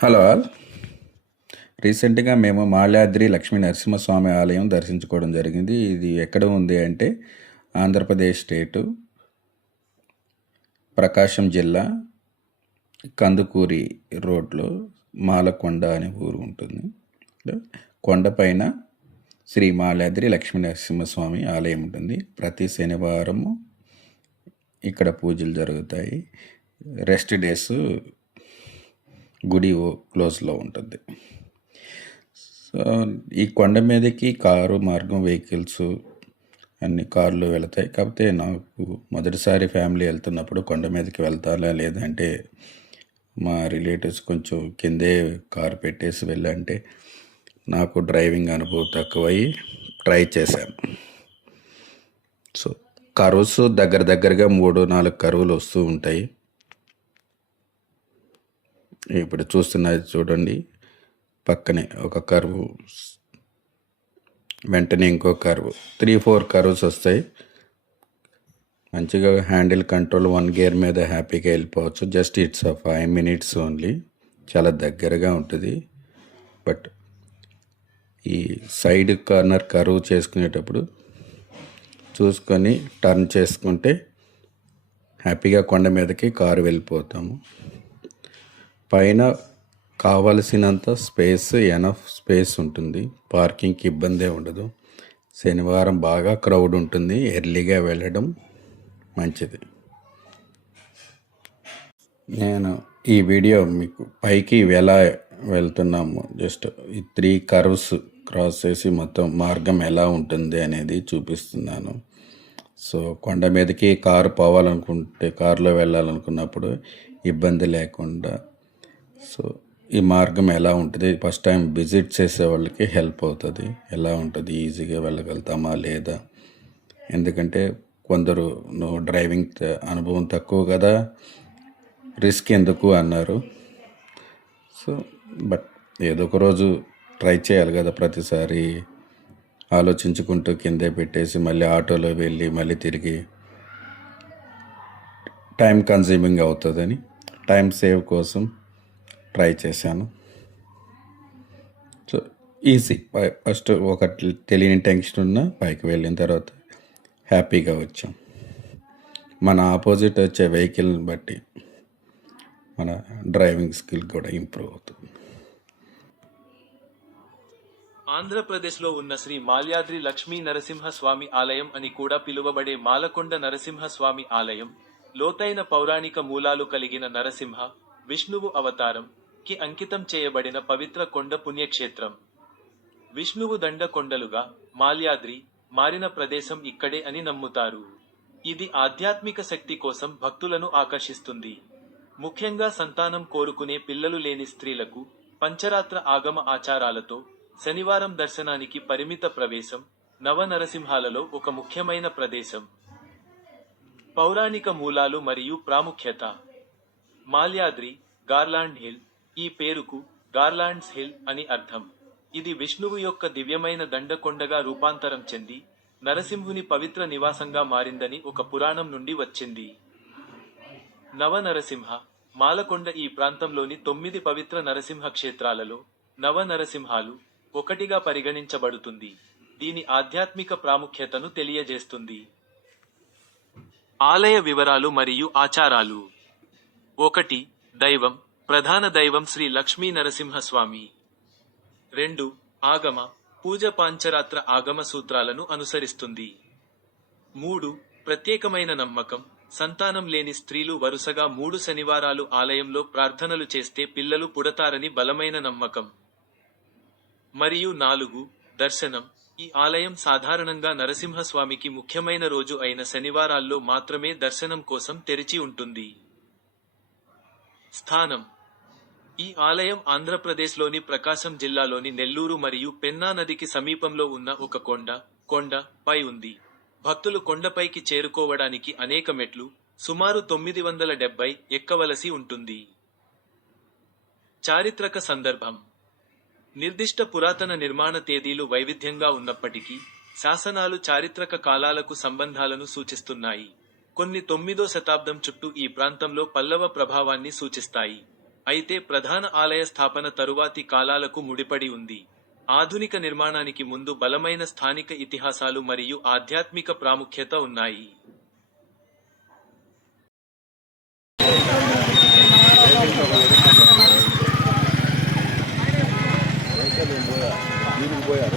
Hello all. రీసెంట్గా మేము మాల్యాద్రి లక్ష్మీ నరసింహస్వామి ఆలయం దర్శించుకోవడం జరిగింది. ఇది ఎక్కడ ఉంది అంటే ఆంధ్రప్రదేశ్ స్టేటు, ప్రకాశం జిల్లా, కందుకూరి రోడ్లో మాలకొండ అనే ఊరు ఉంటుంది. కొండపైన శ్రీ మాల్యాద్రి లక్ష్మీ నరసింహస్వామి ఆలయం ఉంటుంది. ప్రతి శనివారము ఇక్కడ పూజలు జరుగుతాయి. రెస్ట్ డేస్ గుడి క్లోజ్లో ఉంటుంది. సో ఈ కొండ మీదకి కారు మార్గం, వెహికల్స్ అన్ని కార్లు వెళతాయి. కాకపోతే నాకు మొదటిసారి ఫ్యామిలీ వెళ్తున్నప్పుడు కొండ మీదకి వెళ్తాలా లేదంటే మా రిలేటివ్స్ కొంచెం కిందే కారు పెట్టేసి వెళ్ళంటే నాకు డ్రైవింగ్ అనుభవం తక్కువై ట్రై చేశాను. సో కర్వ్స్ దగ్గరగా 3-4 కరువులు వస్తూ ఉంటాయి. ఇప్పుడు చూస్తున్నది చూడండి, పక్కనే ఒక కర్వ్, వెంటనే ఇంకో కర్వ్, 3-4 కర్వ్స్ వస్తాయి. మంచిగా హ్యాండిల్ కంట్రోల్ 1 గేర్ మీద హ్యాపీగా వెళ్ళిపోవచ్చు. Just it's 5 minutes only. చాలా దగ్గరగా ఉంటుంది. బట్ ఈ సైడ్ కార్నర్ కర్వ్ చేసుకునేటప్పుడు చూసుకొని టర్న్ చేసుకుంటే హ్యాపీగా కొండ మీదకి కారు వెళ్ళిపోతాము. పైన కావలసినంత స్పేస్, ఎనఫ్ స్పేస్ ఉంటుంది. పార్కింగ్కి ఇబ్బందే ఉండదు. శనివారం బాగా క్రౌడ్ ఉంటుంది. ఎర్లీగా వెళ్ళడం మంచిది. నేను ఈ వీడియో మీకు పైకి ఎలా వెళ్తున్నాము, జస్ట్ ఈ 3 కర్వ్స్ క్రాస్ చేసి మొత్తం మార్గం ఎలా ఉంటుంది అనేది చూపిస్తున్నాను. సో కొండ మీదకి కారు పోవాలనుకుంటే, కారులో వెళ్ళాలనుకున్నప్పుడు ఇబ్బంది లేకుండా, సో ఈ మార్గం ఎలా ఉంటుంది, ఫస్ట్ టైం విజిట్ చేసే వాళ్ళకి హెల్ప్ అవుతుంది. ఎలా ఉంటుంది, ఈజీగా వెళ్ళగలుగుతామా లేదా, ఎందుకంటే కొందరు నువ్వు డ్రైవింగ్ అనుభవం తక్కువ కదా, రిస్క్ ఎందుకు అన్నారు. సో బట్ ఏదో ఒక రోజు ట్రై చేయాలి కదా. ప్రతిసారి ఆలోచించుకుంటూ కిందే పెట్టేసి మళ్ళీ ఆటోలో వెళ్ళి మళ్ళీ తిరిగి టైం కన్జ్యూమింగ్ అవుతుందని టైం సేవ్ కోసం ట్రై చేశాను. So easy. ఫస్ట్ ఒక తెలియని టెన్షన్ ఉన్నా పైకి వెళ్ళిన తర్వాత హ్యాపీగా వచ్చాం. మన ఆపోజిట్ వచ్చే వెహికల్ని బట్టి మన డ్రైవింగ్ స్కిల్ కూడా ఇంప్రూవ్ అవుతుంది. ఆంధ్రప్రదేశ్లో ఉన్న శ్రీ మాల్యాద్రి లక్ష్మీ నరసింహస్వామి ఆలయం అని కూడా పిలువబడే మాలకొండ నరసింహస్వామి ఆలయం, లోతైన పౌరాణిక మూలాలు కలిగిన నరసింహ, విష్ణువు అవతారం కి అంకితం చేయబడిన పవిత్ర కొండ పుణ్యక్షేత్రం. విష్ణువు దండ కొండలుగా మాల్యాద్రి మారిన ప్రదేశం ఇక్కడే అని నమ్ముతారు. ఇది ఆధ్యాత్మిక శక్తి కోసం భక్తులను ఆకర్షిస్తుంది. ముఖ్యంగా సంతానం కోరుకునే పిల్లలు లేని స్త్రీలకు పంచరాత్ర ఆగమ ఆచారాలతో శనివారం దర్శనానికి పరిమిత ప్రవేశం నవ నరసింహాలలో ఒక ముఖ్యమైన ప్రదేశం. పౌరాణిక మూలాలు మరియు ప్రాముఖ్యత. Malyadri, garland hill. ఈ పేరుకు గార్లాండ్స్ హిల్ అని అర్థం. ఇది విష్ణువు యొక్క దివ్యమైన దండకొండగా రూపాంతరం చెంది నరసింహుని పవిత్ర నివాసంగా మారిందని ఒక పురాణం నుండి వచ్చింది. నవ నరసింహ మాలకొండ ఈ ప్రాంతంలోని 9 పవిత్ర నరసింహ క్షేత్రాలలో నవ నరసింహాలు ఒకటిగా పరిగణించబడుతుంది. దీని ఆధ్యాత్మిక ప్రాముఖ్యతను తెలియజేస్తుంది. ఆలయ వివరాలు మరియు ఆచారాలు. 1. దైవం. ప్రధాన దైవం శ్రీ లక్ష్మీ నరసింహస్వామి. 2. ఆగమ. పూజ పాంచరాత్ర ఆగమ సూత్రాలను అనుసరిస్తుంది. 3. ప్రత్యేకమైన నమ్మకం. సంతానం లేని స్త్రీలు వరుసగా 3 శనివారాలు ఆలయంలో ప్రార్థనలు చేస్తే పిల్లలు పుడతారని బలమైన నమ్మకం. మరియు 4. దర్శనం. ఈ ఆలయం సాధారణంగా నరసింహస్వామికి ముఖ్యమైన రోజు అయిన శనివారాల్లో మాత్రమే దర్శనం కోసం తెరిచి ఉంటుంది. స్థానం. ఈ ఆలయం ఆంధ్రప్రదేశ్లోని ప్రకాశం జిల్లాలోని నెల్లూరు మరియు పెన్నా నదికి సమీపంలో ఉన్న ఒక కొండ పై ఉంది. భక్తులు కొండపైకి చేరుకోవడానికి అనేక మెట్లు, సుమారు 970 ఎక్కవలసి ఉంటుంది. చారిత్రక సందర్భం. నిర్దిష్ట పురాతన నిర్మాణ తేదీలు వైవిధ్యంగా ఉన్నప్పటికీ, శాసనాలు చారిత్రక కాలాలకు సంబంధాలను సూచిస్తున్నాయి. కొన్ని 9వ శతాబ్దం చుట్టూ ఈ ప్రాంతంలో పల్లవ ప్రభావాన్ని సూచిస్తాయి. అయితే ప్రధాన ఆలయ స్థాపన తరువాతి కాలాలకు ముడిపడి ఉంది. ఆధునిక నిర్మాణానికి ముందు బలమైన స్థానిక ఇతిహాసాలు మరియు ఆధ్యాత్మిక ప్రాముఖ్యత ఉన్నాయి. పోయారు